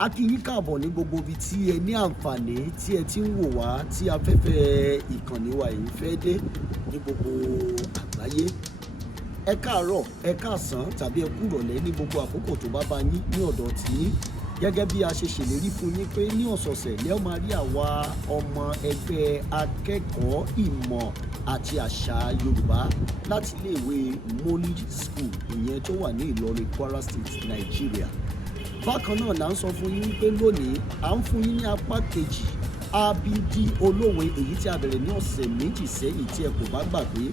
A kí yín káàbọ̀ ní gbogbo ibi tí ẹ ní àǹfààní tí ẹ ti ń wò wá tí afẹ́fẹ́ ìkànnì wa yìí fẹ́ dé ní gbogbo àgbáyé. Ẹ káàárọ̀, ẹ káàsán tàbí ẹ kú ìrọ̀lẹ́ ní gbogbo àkókò tó bá yín ní ọ̀dọ̀ tí gẹ́gẹ́ bí a ṣe ṣèlérí fún yín pé ní ọ̀sọ̀ọ̀sẹ̀ lẹ́ máa rí àwa ọmọ ẹgbẹ́ akẹ́kọ̀ọ́ ìmọ̀ àti àṣà Yorùbá láti iléèwé Moli School ìyẹn tó wà ní Ìlọrin, Kwara State, Nàìjíríà. Bákan náà là ń sọ fún yín pé lónìí à ń fún yín ní apá kejì abidi Olowe èyí tí a bẹ̀rẹ̀ ní ọ̀sẹ̀ méjì sẹ́yìn tí ẹ kò bá gbàgbé.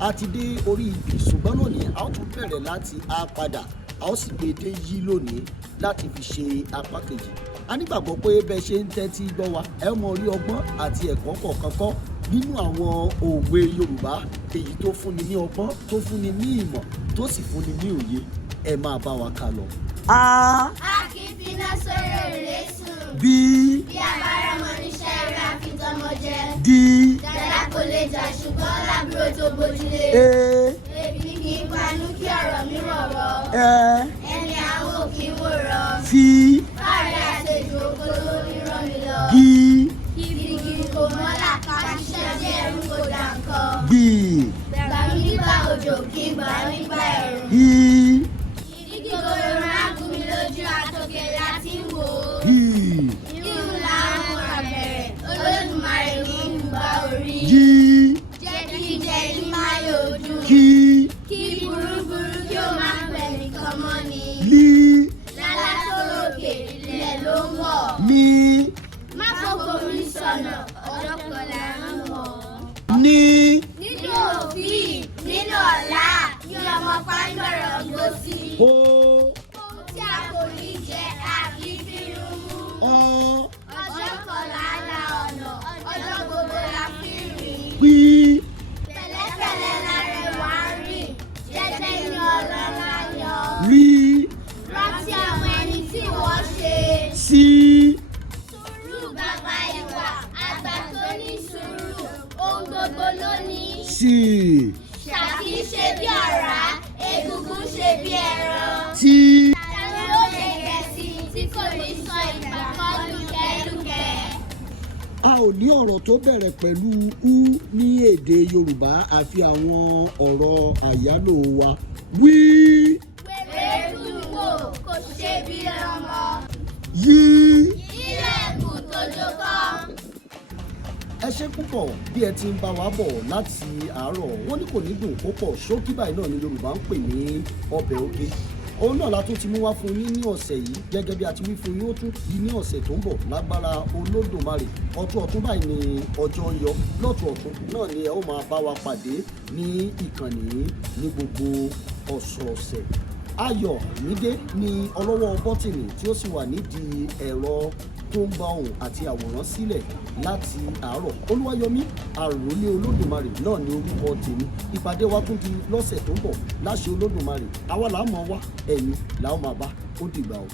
A ti dé orí ibi ṣùgbọ́n lónìí a ó tún bẹ̀rẹ̀ láti a padà a ó sì gbé dé yí lónìí láti fi ṣe apá kejì. A nígbàgbọ́ pé bẹ́ẹ̀ ṣe ń tẹ́tí gbọ́ wa ẹ mọ rí ọgbọ́n àti ẹ̀kọ́ kọ̀ọ̀kan kọ́ nínú àwọn òwe Yorùbá èyí tó fúnni ní ọgbọ́n, tó fúnni ní ìmọ̀, tó sì fúnni ní òye. Ẹ máa bá wa kà lọ. A kì í finá sórí òrùlé sùn. Bí abáramọ níṣẹ́ rẹ̀ àfitọ́mọ jẹ. Dàdá kò lè jà ṣùgbọ́n lábúrò tó bójúlé. Ebi kì í panú kí ọ̀rọ̀ mi rọ̀rọ̀. Ẹni àwọn òkè ń wòrọ̀. Fáàrí àṣejù oko lórí rán mi lọ. Kirikiri kò mọ́lá ká ṣiṣẹ́ bí ẹrú kò dà nǹkan. Gbà mí nígbà òjò kí n gbà nígbà ẹ̀rùn. Ìgboro máa gún mi lójú àtòkè láti wò ó. Irun làwọn àbẹ̀rẹ̀ Olódùmarè ní ìgbà orí. Jẹ́ kí jẹ́ ní máa yóò dùn. Kí burúburú kí ó máa pẹ̀ nìkan mọ́ ni. Lálá tó lókè ilẹ̀ ló ń wọ̀. Má fòkò mi sọ̀nà ọjọ́ kan là ń mọ̀. Nínú òfin nínú ọ̀la ni ọmọ pàǹdọ̀rọ̀ gbó sí. Ohun tí a kò ní jẹ a kì í fi run mú. Ọjọ́ kan là ń la ọ̀nà, ọjọ́ gbogbo la fi rìn. Pẹ̀lẹ́pẹ̀lẹ́ la rẹwà rìn, jẹ́jẹ́ ní ọlọ́lá yọ. Rántí àwọn ẹni tí wọ́n ṣe. Sùúrù bàbá ìwà, àgbà tó ní sùúrù, ohun gbogbo ló ní. Ṣàkí ṣe bí ọ̀rá, egungun ṣe bí ẹran. Tàbí ó lè gẹ̀ẹ́sì tí kò ní sọ ìgbà kan lùkẹ́lùkẹ́. A ò ní ọ̀rọ̀ tó bẹ̀rẹ̀ pẹ̀lú u ní èdè Yorùbá àfi àwọn ọ̀rọ̀ àyálò wa. Wèrè dùn wò kò ṣe bí ọmọ. Ilẹ̀kùn tó jókòó. Ẹ ṣé púpọ̀ bí ẹ ti ń bá wa bọ̀ láti àárọ̀ wọ́n ní kò ní dùn kó pọ̀ ṣókí báyìí náà ni Yorùbá ń pè ní ọbẹ̀ oge. Òun náà la tún ti mú wá fún yín ní ọ̀sẹ̀ yìí gẹ́gẹ́ bí a ti wí fún yín ó tún di ní ọ̀sẹ̀ tó ń bọ̀ lágbára Olódùmarè. Ọ̀tún báyìí ni ọjọ́ ń yọ lọ́tún náà ni ẹ ó máa bá wa pàdé ní ìkànnì ní gbogbo ọ̀sọ̀ọ̀sẹ̀. Ayọ̀mídé ni ọlọ́wọ́ bọ́tìnì tí ó sì wà nídìí ẹ̀rọ tó ń gba ohùn àti àwòrán sílẹ̀ láti àárọ̀. Olúwayọ̀mí àròlé Olódùmarè náà ni orúkọ tèmi. Ìpàdé wa tún di lọ́sẹ̀ tó ń bọ̀ láṣẹ Olódùmarè. Àwa làá máa wá, ẹ̀yin làá máa bá. Ó dìgbà o.